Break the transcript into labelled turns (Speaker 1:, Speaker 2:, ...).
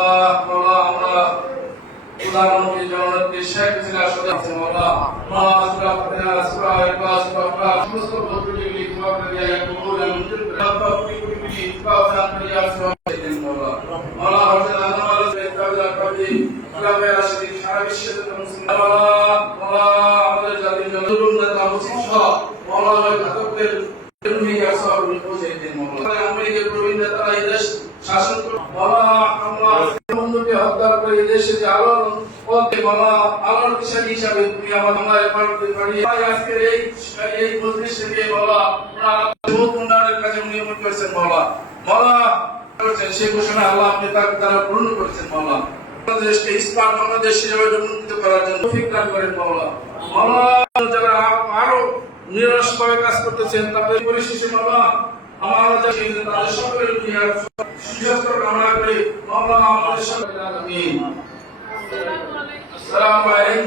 Speaker 1: আল্লাহ মাওলা আমরা প্রধানমন্ত্রী জননেত্রী শেখ হাসিনা সদস্য মাওলা মাওলা সুরা ফাতিহা সুরা ইখলাস ফালাক সমস্ত বন্ধুগুলি ক্ষমা করে দিয়া কবুল এবং মঞ্জুর করে আল্লাহ কোটি কোটি কোটি ইতফাক দান করে ইয়া সুবহান মাওলা মাওলা হযরত আদম আলাইহিস সালাম কবি খুলাফায়ে রাশিদিন সারা বিশ্বের মুসলিম মাওলা মাওলা আমাদের জাতির জন্য জুলুম নেতা মুসলিম সহ মাওলা ঘাতকদের দুনিয়া সব শাসন বন্ধুকে হত্যা করে দেশে যে আলোর পথে মাওলা আলোর দিশারি হিসাবে তুমি আমার বাংলায় পাঠাতে পারি? আজকের এই এই মজলিস থেকে মাওলা আপনারা বহুত নিয়মিত করেছেন মাওলা মাওলা করেছেন, সেই ঘোষণা আল্লাহ আপনি তার দ্বারা পূর্ণ করেছেন মাওলা বাংলাদেশকে ইস্পাত বাংলাদেশ হিসেবে উন্নীত করার জন্য তৌফিক করেন মাওলা মাওলা যারা আরও নিরসভাবে কাজ করতেছেন, তাদের পরিশেষে মাওলা আমার তাদের সকলের দুনিয়ার সুস্বাস্থ্য কামনা করে। আমাদের